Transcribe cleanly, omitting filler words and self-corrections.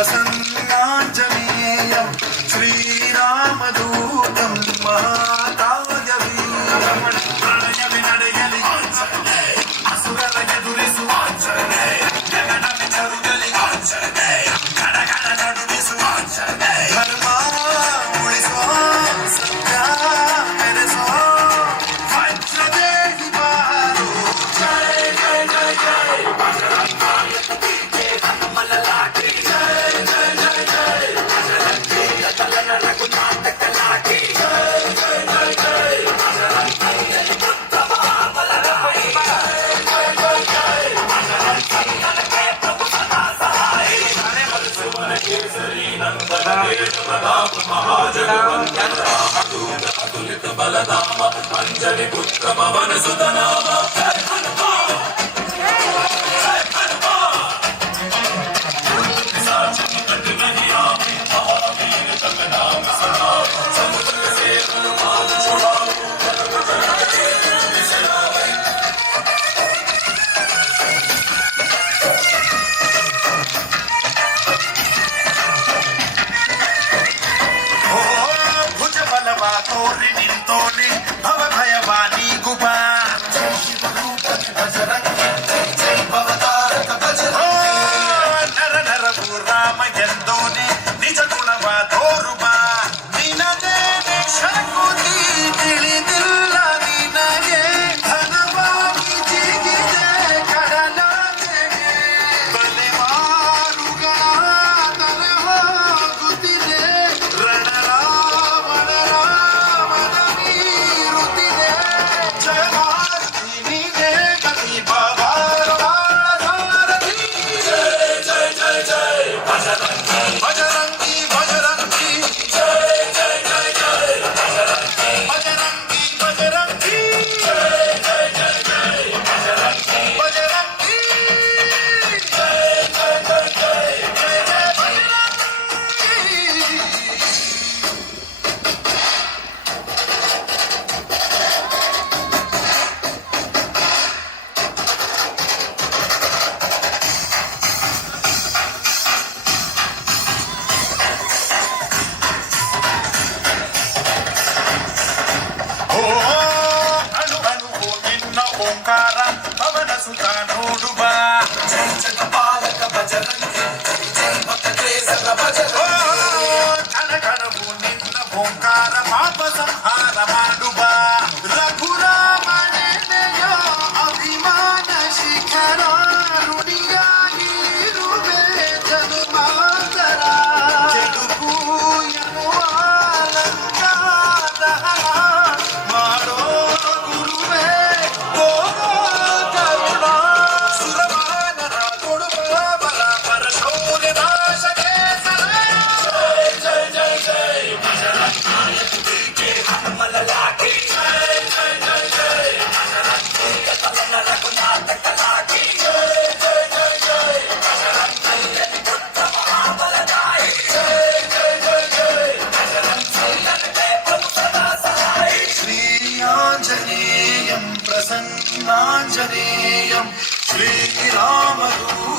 प्रसन्नाञ्जनेयं श्रीरामदूतं महाकाय वीरं प्रणय विनडयलि असुरर ಎದುರಿಸು ಜಗನ ವಿಚರುಗಲಿ ಗಡಗಡ ನಡುಗಿಸು ಧರ್ಮ ಉಳಿಸೋ ಸತ್ಯ ಮೆರೆಸೋ ವಜ್ರದೇಹಿ ಬಾರು ಜಯ ಜಯ ಜಯ ಜಯ अतुलित बलधाम अंजलि पुत्र पवन सुत नाम तोरी निंतोनी भव भयवानी गुबा जय शिव रूप बजरंगी जय भवतारक बजरंगी नर नर राम ಎಂದೋನಿ ನಿಜ ಗುಣವ ತೋರುಬಾ ನಿನಗೆ ಶಕ್ತಿ ತಿಳಿದಿಲ್ಲ ನಿನಗೆ ಧನವಾಗಿ ಜಿಗಿದೆ ಕಡಲಾಚೆಗೆ ಬಲೆ ಮಾರುಗಳ ತರ ಹೋಗುತ್ತಿದೆ ಓಂಕಾರ ಪವನ ಸುತ ನೋಡುವ ಜಯ ಜಗಪಾಲಕ ಬಜರಂಗಿ ಜಯ ಭಕ್ತೇಸರ ಬಜರಂಗಿ ಕನಕನವು ನಿನ್ನ ಓಂಕಾರ ಪಾಪ ಸಂಹಾರ ಮಾಡುವ ರಘುರಾಮನೆಯ ಅಭಿಮಾನ ಶಿಖರ ನುಡಿಯಾಗಿ ಇರುವೆ ಜನುಮಾಂತರ ಜಡುಗು ಎನ್ನುವ ಅಲಂಕಾರ ಮಾಡೋ ಗುರುವೇ प्रसन्नाञ्जनेयं श्रीरामदूतं